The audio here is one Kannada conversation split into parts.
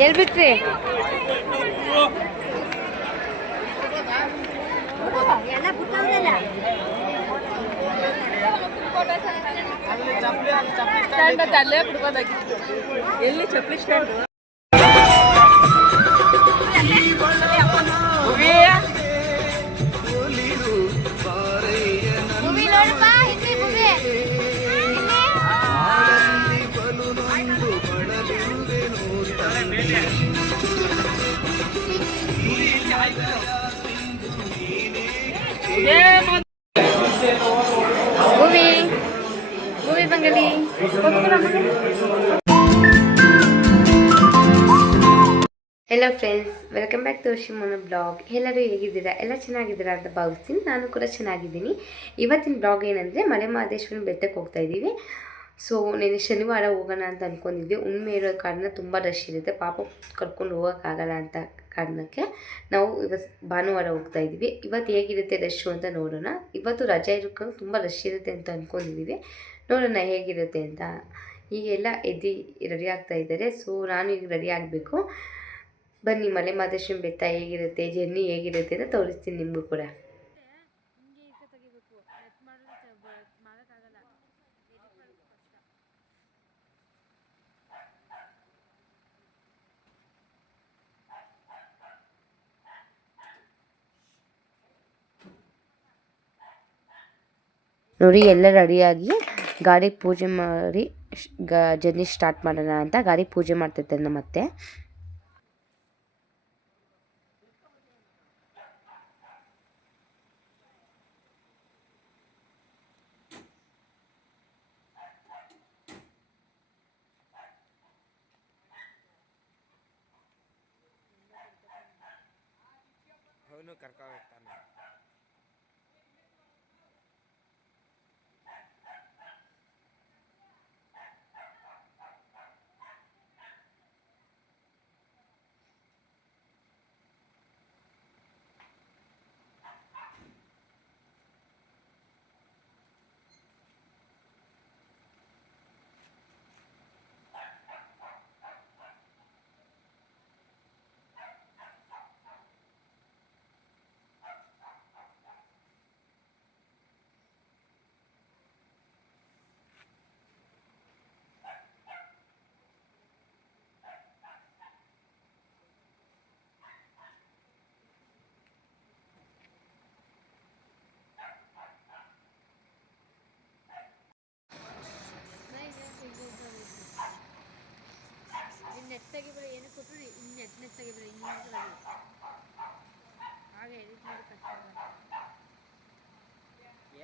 ಎಲ್ಲಿ ಬಿಟ್ರಿ? ಅಲ್ಲೇ ಬಿಡ್ಬೋದಾಗಿತ್ತು ಎಲ್ಲಿ ಚಪ್ಪಲಿ stand hello friends welcome back to Shimona blog ಎಲ್ಲರೂ ಹೇಗಿದ್ದೀರಾ? ಎಲ್ಲ ಚೆನ್ನಾಗಿದ್ದೀರಾ ಅಂತ ಭಾವಿಸ್ತೀನಿ. ನಾನು ಕೂಡ ಚೆನ್ನಾಗಿದ್ದೀನಿ. ಇವತ್ತಿನ ಬ್ಲಾಗ್ ಏನಂದರೆ ಮಲೆ ಮಹದೇಶ್ವರನ ಬೆಟ್ಟಕ್ಕೆ ಹೋಗ್ತಾ ಇದ್ದೀವಿ. ಸೊ ನೆನೆ ಶನಿವಾರ ಹೋಗೋಣ ಅಂತ ಅಂದ್ಕೊಂಡಿದ್ವಿ ಉಣ್ಮೆ ಇರೋ ಕಾರಣ ತುಂಬ ರಶ್ ಇರುತ್ತೆ. ಪಾಪ ಕರ್ಕೊಂಡು ಹೋಗೋಕ್ಕಾಗಲ್ಲ ಅಂತ ಕಾರಣಕ್ಕೆ ನಾವು ಇವತ್ತು ಭಾನುವಾರ ಹೋಗ್ತಾ ಇದ್ದೀವಿ. ಇವತ್ತು ಹೇಗಿರುತ್ತೆ ರಶ್ಶು ಅಂತ ನೋಡೋಣ. ಇವತ್ತು ರಜೆ ಇರೋಕ್ಕೂ ತುಂಬ ರಶ್ ಇರುತ್ತೆ ಅಂತ ಅಂದ್ಕೊಂಡಿದ್ದೀವಿ ನೋಡೋಣ ಹೇಗಿರುತ್ತೆ ಅಂತ. ಈಗೆಲ್ಲ ಎದ್ದು ರೆಡಿ ಆಗ್ತಾ ಇದ್ದಾರೆ. ಸೊ ನಾನು ಈಗ ರೆಡಿ ಆಗಬೇಕು. ಬನ್ನಿ ಮಲೆ ಮಾದೇಶ್ವರಿ ಬೆತ್ತ ಹೇಗಿರುತ್ತೆ ಜರ್ನಿ ಹೇಗಿರುತ್ತೆ ಅಂತ ತೋರಿಸ್ತೀನಿ ನಿಮಗೂ ಕೂಡ. ನೋಡಿ, ಎಲ್ಲ ರೆಡಿಯಾಗಿ ಗಾಡಿ ಪೂಜೆ ಮಾಡಿ ಗ, ಜರ್ನಿ ಸ್ಟಾರ್ಟ್ ಮಾಡೋಣ ಅಂತ ಗಾಡಿ ಪೂಜೆ ಮಾಡ್ತಿದ್ದೆ ನಮ್ಮ ಅತ್ತೆ.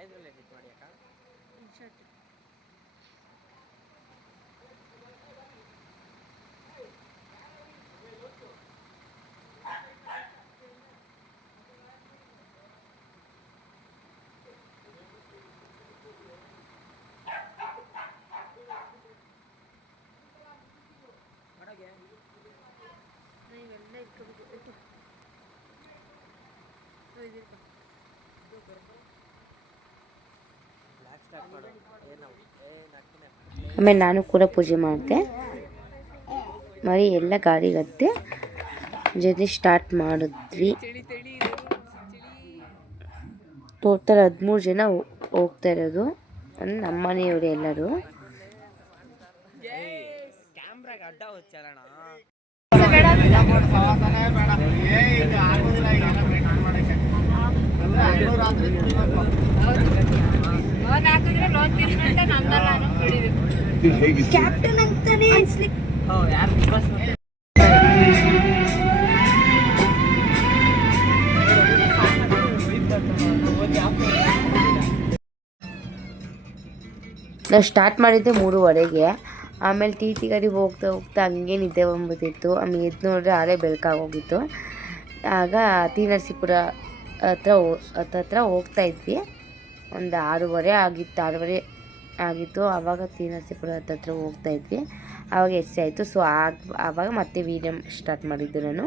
ಏದ್ರಲ್ಲಿ ಎಡಿಟ್ ಮಾಡಿ ಅಕ್ಕ ಇನ್ಶರ್ಟ್ ಒಳಗೆ ಇವೆಲ್ಲ ಇಟ್ಕೊಬೇಕು ಇಟ್ಕೊ ಇದಿರ್ಕೊ ಆಮೇಲೆ ನಾನು ಕೂಡ ಪೂಜೆ ಮಾಡಿದೆ. ಮರಿ ಎಲ್ಲ ಗಾಡಿಗತ್ತೆ ಜೊತೆ ಸ್ಟಾರ್ಟ್ ಮಾಡಿದ್ವಿ. ಟೋಟಲ್ ಹದಿಮೂರು ಜನ ಹೋಗ್ತಾ ಇರೋದು. ಅಂದ್ರೆ ನಮ್ಮ ಮನೆಯವರು ಎಲ್ಲರೂ. ಹೊಚ್ಚಲಣ ಕ್ಯಾಪ್ಟನ್ ಅಂತಾನೆ ಯಾರು ಬಸ್ ನಾವು ಸ್ಟಾರ್ಟ್ ಮಾಡಿದ್ದೆ ಮೂರುವರೆಗೆ. ಆಮೇಲೆ ಟಿ ಟಿ ಗಾಡಿ ಹೋಗ್ತಾ ಹೋಗ್ತಾ ಹಂಗೆ ನಿದ್ದೆ ಬಂದ್ಬಿಟ್ಟಿತ್ತು. ಆಮೇಲೆ ಎದ್ದು ನೋಡಿದ್ರೆ ಆಲೇ ಬೆಳಕಾಗೋಗಿತ್ತು. ಆಗ ತಿ ನರಸೀಪುರ ಹತ್ರ ಹೋ- ಹತ್ರ ಹತ್ರ ಹೋಗ್ತಾ ಇದ್ವಿ. ಒಂದು ಆರೂವರೆ ಆಗಿತ್ತು ಆರೂವರೆ ಆಗಿತ್ತು. ಆವಾಗ ಟಿ ನರಸೀಪುರ ಹತ್ರ ಹೋಗ್ತಾಯಿದ್ವಿ ಆವಾಗ ಆಯಿತು? ಸೊ ಆಗ, ಆವಾಗ ಮತ್ತೆ ವೀಡಿಯೋ ಸ್ಟಾರ್ಟ್ ಮಾಡಿದ್ದು ನಾನು.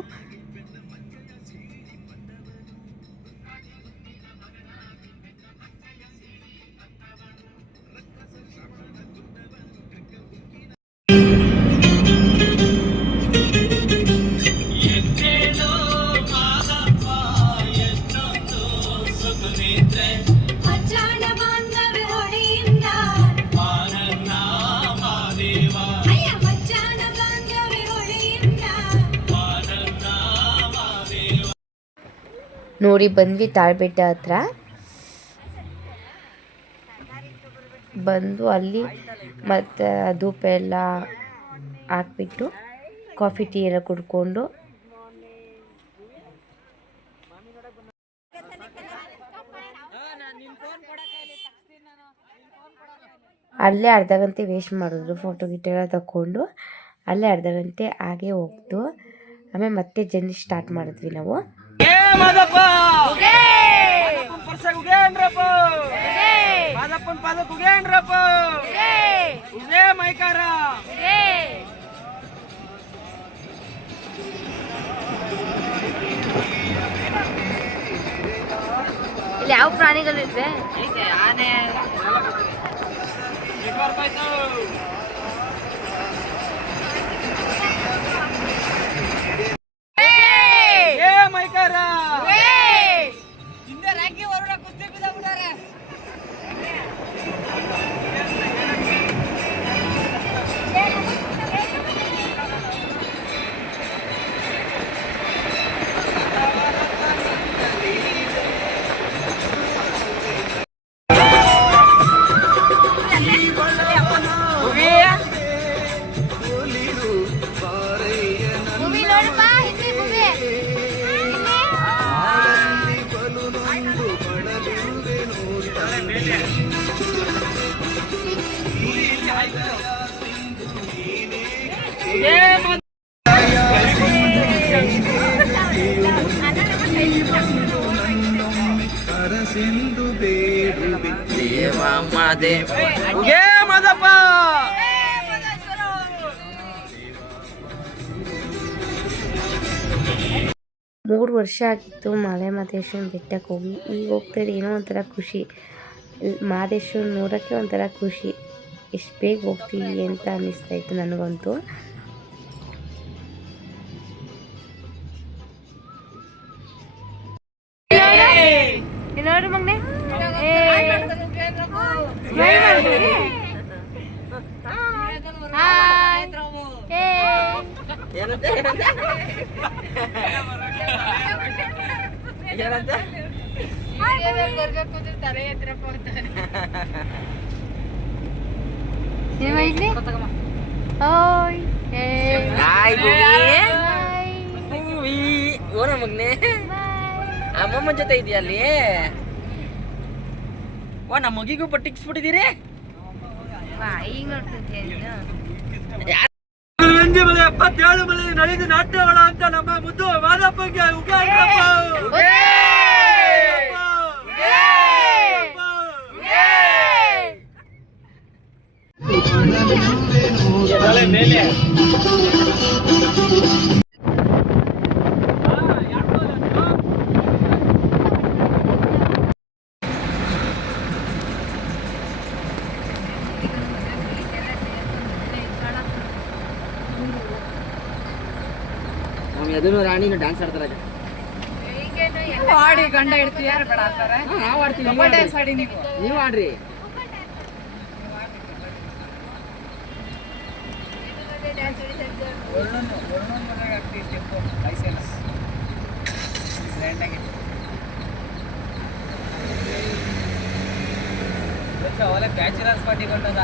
ನೋಡಿ ಬಂದ್ವಿ ತಾಳ್ಬೆಟ್ಟ ಹತ್ರ. ಬಂದು ಅಲ್ಲಿ ಮತ್ತು ಧೂಪ ಎಲ್ಲ ಹಾಕ್ಬಿಟ್ಟು ಕಾಫಿ ಟೀ ಎಲ್ಲ ಕುಡ್ಕೊಂಡು ಅಲ್ಲೇ ಅರ್ಧ ಗಂಟೆ ವೇಸ್ಟ್ ಮಾಡಿದ್ರು ಫೋಟೋ ಗಿಟೋ ಎಲ್ಲ ತಗೊಂಡು ಅಲ್ಲೇ ಅರ್ಧ ಗಂಟೆ ಹಾಗೆ ಹೋಗ್ತು ಆಮೇಲೆ ಮತ್ತೆ ಜರ್ನಿ ಸ್ಟಾರ್ಟ್ ಮಾಡಿದ್ವಿ ನಾವು. ಮಾದಪ್ಪ. ಮಾದಪ್ಪನ್ ಪರ್ಸಾಗ ಉಗೇನ್ರಪ್ಪ ಮಾದಪ್ಪನ್ ಪಾದಕ್ ಉಗೇನ್ರಪ್ಪ ಉಗೇ. ಮೈಕಾರ. ಇಲ್ಲಿ ಯಾವ ಪ್ರಾಣಿಗಳಿವೆ? ನೆಟ್ವರ್ಕ್ ಆಗಿತ್ತು ಮಲೆ ಮಹದೇಶ್ವರನ ಬೆಟ್ಟಕ್ಕೆ ಹೋಗಿ ಈಗ ಹೋಗ್ತಾರೆ ಏನೋ ಒಂಥರ ಖುಷಿ. ಇಲ್ ಮಹದೇಶ್ವರನ ನೋಡೋಕ್ಕೆ ಒಂಥರ ಖುಷಿ. ಎಷ್ಟು ಬೇಗ ಹೋಗ್ತೀವಿ ಅಂತ ಅನ್ನಿಸ್ತಾ ಇತ್ತು ಏನಂತೆ ಏನಂತೆ ಹಾಯ್ ಭೂಮಿ ಓನ ಮಗ್ನೆ? ಅಮ್ಮಮ್ಮನ ಜೊತೆ ಇದೆಯಾ ಅಲ್ಲಿ? ಓ ನಮ್ಮ ಮಗಿಗೂ ಪಟ್ಟಿಕ್ಸ್ಬಿಟ್ಟಿದ್ದೀರಿ ಎಂಜಿ ಮಲೆ ಎಪ್ಪತ್ತೇಳು ಮಲೆ ನಡೆದು ನಾಟ್ಯಗಳ ಅಂತ ನಮ್ಮ ಮುದ್ದು ಮಾದಪ್ಪಗೆ ಉಗಾರಪ್ಪ ಮೇಲೆ ಅದನ್ನು ರಾಣಿನ ಡ್ಯಾನ್ಸ್ ಆಡ್ತಾರೆ. ಆಡಿ ಗಂಡ ಇಡ್ತೀವಿ ಯಾರು ಬೇಡ ಅಂತಾರೆ? ನಾವು ಆಡ್ತೀವಿ ಡ್ಯಾನ್ಸ್ ಆಡಿ ನೀವು. ನೀವು ಆಡ್ರಿ. ಬ್ಯಾಚುಲರ್ಸ್ ಪಾರ್ಟಿ ಕೊಂಡದ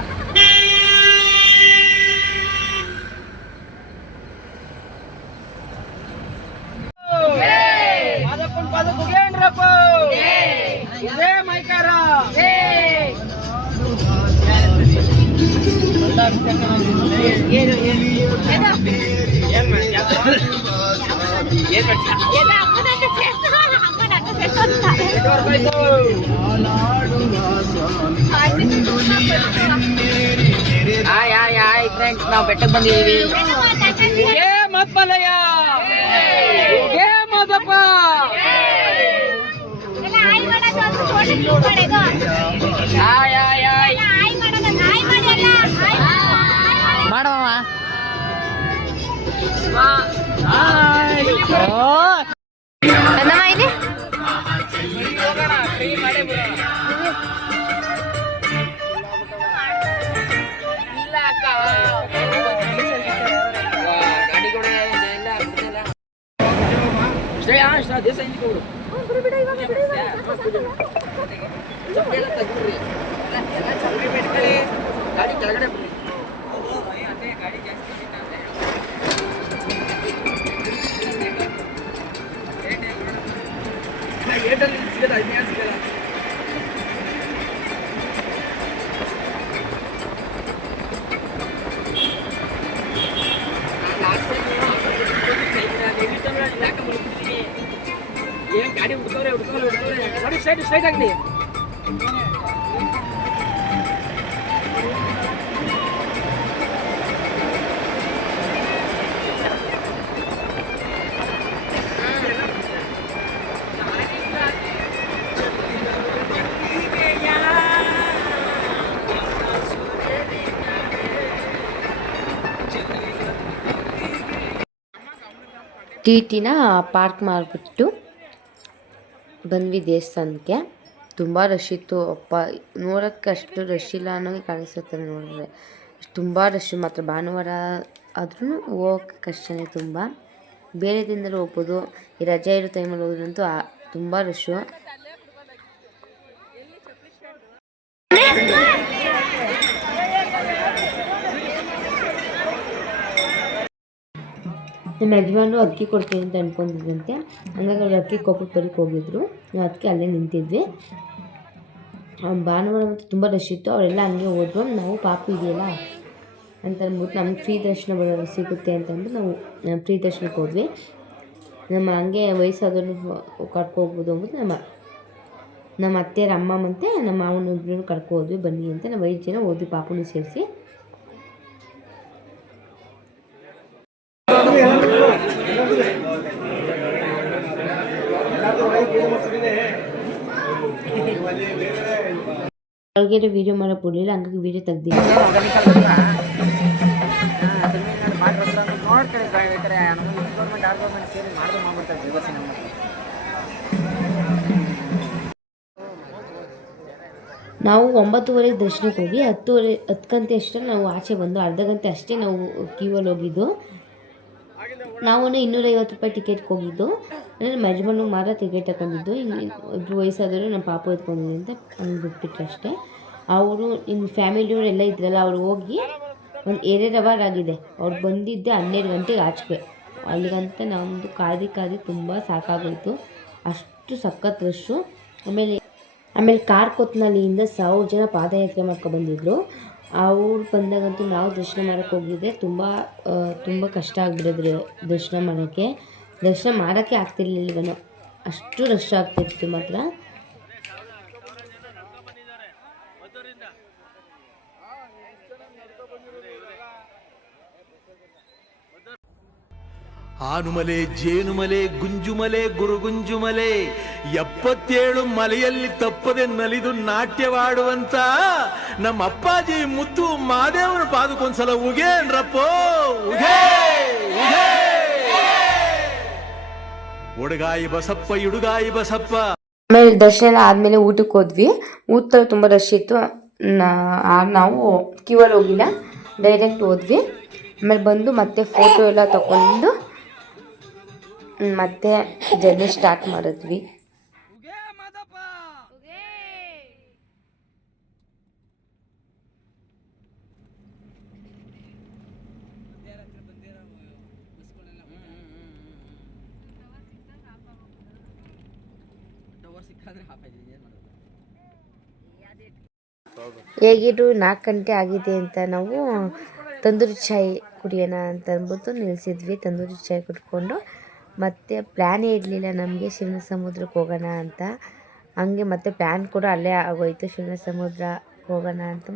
ಆಯ್ ಆಯ್ ಆಯ್ ಫ್ರೆಂಡ್ಸ್ ನಾವು ಬೆಟ್ಟಕ್ಕೆ ಬಂದಿದ್ದೀವಿ ಏ ಮತ್ಮಲಯ್ಯ ಏ ಮಾದಪ್ಪ ಆಯ್ ಆಯ್ ಆಯ್ ಮಾಡವ ನಮ್ಮ ಇಲ್ಲಿ ಹೋಗೋಣ ಗಾಡಿ ಕೆಳಗಡೆ ಏಟಲ್ಲಿ ಸಿಗಲ್ಲ ಇನ್ನೇನು ಸಿಗಲ್ಲ ಏನ್ ಗಾಡಿ ಹುಡ್ಕೋರೆ ಹುಡ್ಕೋರೆ ಹುಡ್ಕೋರೆ ಗಾಡಿ ಸ್ಟ್ರೈಟ್ ಸ್ಟ್ರೈಟ್ ಆಗಲಿ ಟಿ ಟಿನ ಪಾರ್ಕ್ ಮಾಡಿಬಿಟ್ಟು ಬಂದ್ವಿ ದೇವಸ್ಥಾನಕ್ಕೆ. ತುಂಬ ರಶ್ ಇತ್ತು. ಅಪ್ಪ, ನೋಡೋಕ್ಕೆ ಅಷ್ಟು ರಶ್ ಇಲ್ಲ ಅನ್ನೋಂಗೆ ಕಾಣಿಸುತ್ತೆ ನೋಡಿದ್ರೆ. ತುಂಬ ರಶ್ ಮಾತ್ರ. ಭಾನುವಾರ ಆದ್ರೂ ಹೋಗೋಕ್ಕೆ ಕಷ್ಟನೇ ತುಂಬ. ಬೇರೆ ದಿನದಲ್ಲಿ ಹೋಗ್ಬೋದು. ಈ ರಜೆ ಇರೋ ಟೈಮಲ್ಲಿ ಹೋದ್ರಂತೂ ತುಂಬ ರಶ್ಶು ನಮ್ಮ ಯಜಮಾನು ಅಕ್ಕಿ ಕೊಡ್ತೀನಿ ಅಂತ ಅಂದ್ಕೊಂಡಿದ್ದಂತೆ ಹಂಗಾಗಿ ಅವ್ರು ಅಕ್ಕಿ ಕೊಪ್ಪಕ್ಕೆ ಬರೀಕ್ ಹೋಗಿದ್ರು. ನಾವು ಅದಕ್ಕೆ ಅಲ್ಲೇ ನಿಂತಿದ್ವಿ. ಭಾನುವಾರ ಮತ್ತು ತುಂಬ ರಶ್ ಇತ್ತು. ಅವರೆಲ್ಲ ಹಂಗೆ ಹೋದ್ರು. ನಾವು ಪಾಪು ಇದೆಯಲ್ಲ ಅಂತ ಅಂದ್ಬಿಟ್ಟು ನಮ್ಗೆ ಫ್ರೀ ದರ್ಶನ ಬರೋ ಸಿಗುತ್ತೆ ಅಂತಂದು ನಾವು ಫ್ರೀ ದರ್ಶನಕ್ಕೆ ಹೋದ್ವಿ. ನಮ್ಮ ಹಂಗೆ ವಯಸ್ಸಾದವ್ರು ಕರ್ಕೋಗ್ಬೋದು ಅಂದ್ಬಿಟ್ಟು ನಮ್ಮ ನಮ್ಮ ಅತ್ತೆಯರ ಅಮ್ಮ ಮತ್ತು ನಮ್ಮ ಮಾವನ ಇಬ್ಬರೂ ಕರ್ಕೊ ಹೋದ್ವಿ. ಬನ್ನಿ ಅಂತ. ನಾವು ಐದು ಜನ ಹೋದ್ವಿ ಪಾಪುನ ಸೇರಿಸಿ. ಒಳಗಡೆ ವೀಡಿಯೋ ಮಾಡಕ್ಕೆ ಬಿಡಲಿಲ್ಲ ಹಂಗಾಗಿ ವೀಡಿಯೋ ತೆಗ್ದಿಲ್ಲ. ನಾವು ಒಂಬತ್ತುವರೆ ದರ್ಶನಕ್ಕೆ ಹೋಗಿ ಹತ್ತುವರೆ ಹತ್ತು ಗಂಟೆ ಅಷ್ಟೇ ನಾವು ಆಚೆ ಬಂದು ಅರ್ಧ ಗಂಟೆ ಅಷ್ಟೇ ನಾವು ಕ್ಯೂವಲ್ಲಿ ಹೋಗಿದ್ದು. ನಾವು ಇನ್ನೂರೈವತ್ತು ರೂಪಾಯಿ ಟಿಕೆಟ್ಗೆ ಹೋಗಿದ್ದು. ಅಂದರೆ ಯಜಮಾನಿಗೆ ಮಾತ್ರ ಟಿಕೆಟ್ ತಗೊಂಡಿದ್ದು. ಇನ್ನು ಇಬ್ಬರು ವಯಸ್ಸಾದವರು ನಮ್ಮ ಪಾಪ ಎತ್ಕೊಂಡಿದ್ವಿ ಅಂತ ಹಂಗೆ ಬಿಟ್ಬಿಟ್ರು ಅಷ್ಟೇ. ಅವರು ನಿಮ್ಮ ಫ್ಯಾಮಿಲಿಯವರೆಲ್ಲ ಇದ್ರಲ್ಲ, ಅವ್ರು ಹೋಗಿ ಒಂದು ಎರಡು ಅವರ್ ಆಗಿದೆ. ಅವ್ರು ಬಂದಿದ್ದೆ ಹನ್ನೆರಡು ಗಂಟೆಗೆ ಆಚೆಗೆ. ಅಲ್ಲಿಗಂತ ನಮ್ಮದು ಕಾದಿ ಕಾದಿ ತುಂಬ ಸಾಕಾಗೋಯಿತು. ಅಷ್ಟು ಸಖತ್ ರಶ್ಶು ಆಮೇಲೆ ಆಮೇಲೆ ಕಾರ್ ಕೊತ್ನಲ್ಲಿಯಿಂದ ಸಾವಿರ ಜನ ಪಾದಯಾತ್ರೆ ಮಾಡ್ಕೊಂಡು ಬಂದಿದ್ರು. ಅವ್ರು ಬಂದಾಗಂತೂ ನಾವು ದರ್ಶನ ಮಾಡೋಕ್ಕೆ ಹೋಗಿದ್ದೆ ತುಂಬ ತುಂಬ ಕಷ್ಟ ಆಗ್ಬಿಡಿದ್ರು ದರ್ಶನ ಮಾಡೋಕ್ಕೆ. ದರ್ಶನ ಮಾಡೋಕ್ಕೆ ಆಗ್ತಿರ್ಲಿಲ್ಲ ಅಷ್ಟು ರಶ್ ಆಗ್ತಿತ್ತು ಮಾತ್ರ. ಆನುಮಲೆ ಜೇನುಮಲೆ, ಗುಂಜುಮಲೆ, ಗುರುಗುಂಜುಮಲೆ. ಎಪ್ಪತ್ತೇಳು ಮಲೆಯಲ್ಲಿ ತಪ್ಪದೆ ನಲಿದು ನಾಟ್ಯವಾಡುವಂತ ನಮ್ಮ ಅಪ್ಪಾಜಿ ಮುತ್ತು ಮಾದೇವನ ಪಾದಕ್ಕೊಂದ್ಸಲ ಉಗೇನ್ರಪ್ಪೋ ಉಗೇ ಉಡುಗಾಯಿ ಬಸಪ್ಪ, ಇಡುಗಾಯಿ ಬಸಪ್ಪ. ಆಮೇಲೆ ದರ್ಶನ ಎಲ್ಲ ಆದಮೇಲೆ ಊಟಕ್ಕೆ ಹೋದ್ವಿ. ಊಟ ತುಂಬ ರಶ್ ಇತ್ತು. ನಾವು ಕ್ಯೂ ಕ್ಯೂವಲ್ಲಿ ಹೋಗಿಲ್ಲ. ಡೈರೆಕ್ಟ್ ಹೋದ್ವಿ. ಆಮೇಲೆ ಬಂದು ಮತ್ತೆ ಫೋಟೋ ಎಲ್ಲ ತಗೊಂಡು ಮತ್ತೆ ಜರ್ನಿ ಸ್ಟಾರ್ಟ್ ಮಾಡಿದ್ವಿ. ಹೇಗಿದ್ರು ನಾಲ್ಕು ಗಂಟೆ ಆಗಿದೆ ಅಂತ ನಾವು ತಂದೂರಿ ಚಾಯ್ ಕುಡಿಯೋಣ ಅಂತ ಅಂದ್ಬಿಟ್ಟು ನಿಲ್ಲಿಸಿದ್ವಿ. ತಂದೂರಿ ಚಾಯ್ ಕುಡ್ಕೊಂಡು ಮತ್ತೆ ಪ್ಲ್ಯಾನೇ ಇರಲಿಲ್ಲ. ನಮಗೆ ಶಿವನ ಸಮುದ್ರಕ್ಕೆ ಹೋಗೋಣ ಅಂತ. ಹಂಗೆ ಮತ್ತೆ ಪ್ಲ್ಯಾನ್ ಕೂಡ ಅಲ್ಲೇ ಆಗೋಯ್ತು. ಶಿವನ ಸಮುದ್ರ ಹೋಗೋಣ ಅಂತ.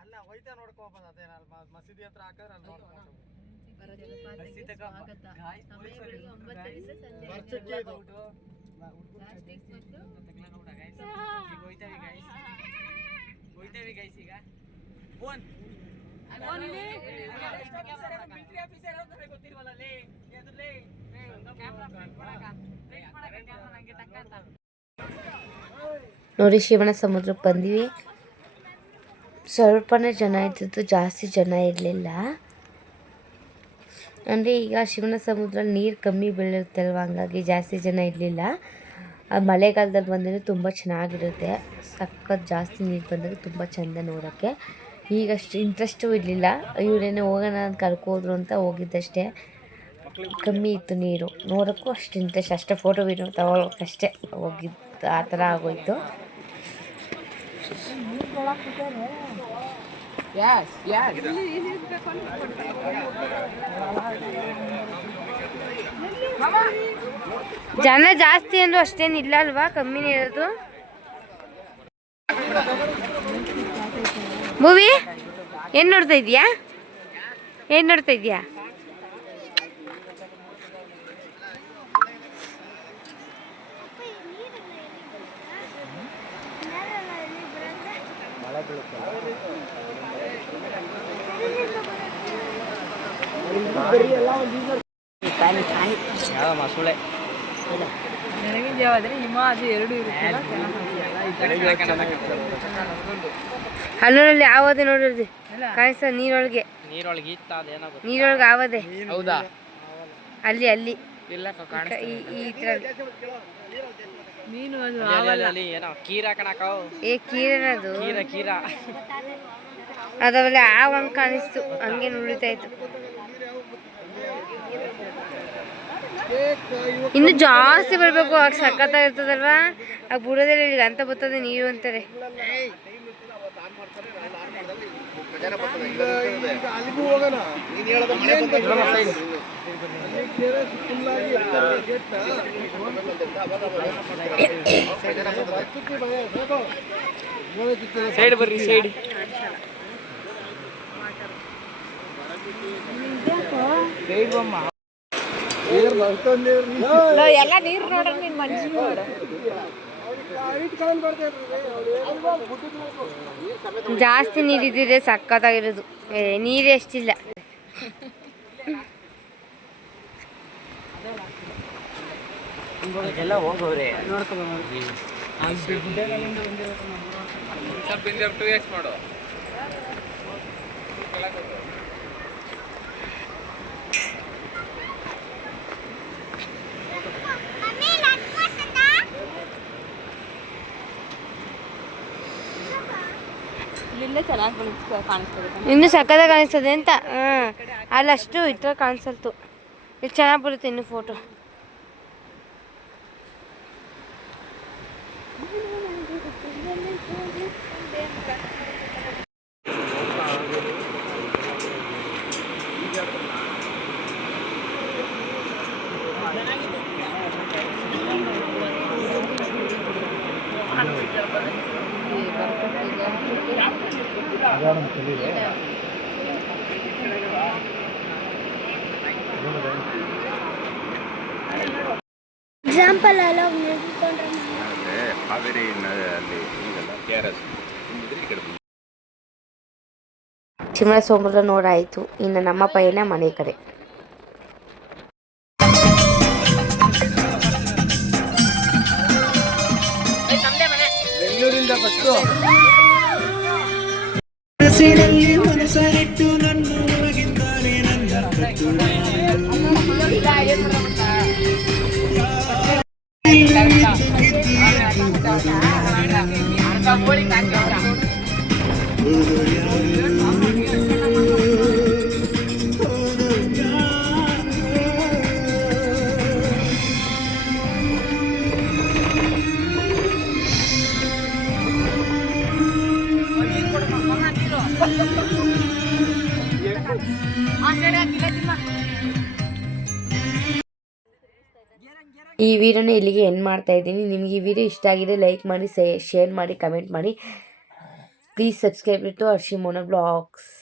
ಅಲ್ಲ ಹೋಯ್ತಾ ನೋಡ್ಕೊ ಬಂದ ಅದೇ ಮಸೀದಿ ಹತ್ರ ಹಾಕಿದ್ರೆ ಅಲ್ಲಿ ನೋಡ್ಕೊಂಡು ಈಗ ಹೋಯ್ತೇವೆ ಗೈಸ್ ಹೋಯ್ತೇವೆ ಗೈಸ್ ಈಗ. ಫೋನ್ ಮಿಲಿಟರಿ ಆಫೀಸರ್ ಅಂತ ಗೊತ್ತಿಲ್ವಲ್ಲ ಲೇ. ಎದುರ್ಲೇ. ಕ್ಯಾಮ್ರಾ ಫ್ರಂಟ್ ಮಾಡಕ ಫ್ರಂಟ್ ಮಾಡಕ ಕ್ಯಾಮ್ರಾ ನಂಗೆ ಟಕ್ಕ ಅಂತ ನೋಡಿ ಶಿವನ ಸಮುದ್ರಕ್ಕೆ ಬಂದ್ವಿ. ಸ್ವಲ್ಪನೇ ಜನ ಇದ್ದಿದ್ದು ಜಾಸ್ತಿ ಜನ ಇರಲಿಲ್ಲ. ಅಂದರೆ ಈಗ ಶಿವನ ಸಮುದ್ರ ನೀರು ಕಮ್ಮಿ ಬೀಳಿರುತ್ತಲ್ವ ಹಂಗಾಗಿ ಜಾಸ್ತಿ ಜನ ಇರಲಿಲ್ಲ. ಅದು ಮಳೆಗಾಲದಲ್ಲಿ ಬಂದರೆ ತುಂಬ ಚೆನ್ನಾಗಿರುತ್ತೆ. ಸಖತ್ ಜಾಸ್ತಿ ನೀರು ಬಂದಾಗ ತುಂಬ ಚೆಂದ ನೋಡೋಕ್ಕೆ ಈಗ ಅಷ್ಟು ಇಂಟ್ರೆಸ್ಟು ಇರಲಿಲ್ಲ. ಇವರೇನೋ ಹೋಗೋಣ ಅಂತ ಕರ್ಕೋದ್ರು ಅಂತ ಹೋಗಿದ್ದಷ್ಟೇ. ಕಮ್ಮಿ ಇತ್ತು ನೀರು. ನೋಡೋಕ್ಕೂ ಅಷ್ಟು ಇಂಟ್ರೆಸ್ಟ್ ಅಷ್ಟೇ ಫೋಟೋ ವೀಡಿಯೋ ತಗೊಳ್ಳೋಕ್ಕಷ್ಟೇ ಹೋಗಿದ್ದು, ಆ ಥರ ಆಗೋಯ್ತು. ಯಸ್ ಯಸ್ ಜನ ಜಾಸ್ತಿ ಅಂದರೂ ಅಷ್ಟೇನು ಇಲ್ಲ ಅಲ್ವಾ ಕಮ್ಮಿನೇ ಇರೋದು? ಮೂವಿ ಏನು ನೋಡ್ತಾ ಇದೀಯಾ? ಏನು ನೋಡ್ತಾ ಇದೀಯಾ ಯಾವ ಮಸುಳೆ ಬೆಳಗಿನ ಜಾವ ಆದರೆ ಹಿಮ ಅದು ಎರಡು ಇರುತ್ತಲ್ಲ ಅಲ್ಲಲ್ಲಿ ಆವದೆ ನೋಡಿರ್ದು ಕಾಯಿಸ ನೀರೊಳಗೆ. ನೀರೊಳಗೆ ಇತ್ತ ಅದೇನೋ ನೀರೊಳಗೆ ಆವದೆ. ಹೌದಾ? ಅಲ್ಲಿ ಅಲ್ಲಿ. ಇಲ್ಲ ಕ- ಈ ಈ ಮೀನು ಅದು ಅಲ್ಲಿ ಅಲ್ಲಿ ಏನೋ ಕೀರ ಕಣಕ. ಏ ಕೀರನದು. ಕೀರ ಕೀರ. ಅದಾವಲ್ಲ ಆವಂಗೆ ಕಾಣಿಸ್ತು. ಹಂಗೆ ಉಳಿತಾ ಇತ್ತು ಇನ್ನು ಜಾಸ್ತಿ ಬರಬೇಕು ಆಗ ಸಖತ್ತಾಗಿರ್ತದಲ್ವಾ ಆಗ ಬುಡದಲ್ಲಿ ಇಲ್ಲಿ ಅಂತ ಬರ್ತದೆ ನೀರು ಅಂತಾರೆ. ಸೈಡ್ ಬರ್ರಿ ಸೈಡ್ ಸೈಡ್ ಬಮ್ಮ ಎಲ್ಲ ನೀರು ನೋಡ್ರಿ ನೀನು ಮನ್ಸಿ ನೋಡು. ಜಾಸ್ತಿ ನೀರಿದ್ದಿದ್ರೆ ಸಕ್ಕತ್ತಾಗಿರೋದು ನೀರು ಎಷ್ಟಿಲ್ಲ. ಎಲ್ಲ ಹೋಗೋರೆ ಇಲ್ಲಿಂದ ಚೆನ್ನಾಗಿ ಕಾಣಿಸ್ತದೆ ಇನ್ನು ಸಖತ್ತಾಗಿ ಕಾಣಿಸ್ತದೆ ಅಂತ. ಅಲ್ಲಷ್ಟು ಈ ಥರ ಕಾಣಿಸಲ್ತು. ಇದು ಚೆನ್ನಾಗಿ ಬರುತ್ತೆ ಇನ್ನು ಫೋಟೋ ಹಾವೇರಿ ಅಲ್ಲಿ ಈಗಲ್ಲ ಕೆ ಆರ್ ಎಸ್ ಈ ಕಡೆ ಶಿವನ ಸೋಮರ ನೋಡಾಯಿತು ಇನ್ನು ನಮ್ಮ ಪಯಣ ಮನೆ ಕಡೆ. ಬೆಂಗಳೂರಿಂದ ಫಸ್ಟು ಈ ವಿಡಿಯೋನ ಇಲ್ಲಿಗೆ ಎಂಡ್ ಮಾಡ್ತಾ ಇದ್ದೀನಿ. ನಿಮಗೆ ಈ ವಿಡಿಯೋ ಇಷ್ಟ ಆಗಿದೆ ಲೈಕ್ ಮಾಡಿ ಶೇರ್ ಮಾಡಿ ಕಮೆಂಟ್ ಮಾಡಿ. Please subscribe to Arshimona Blogs.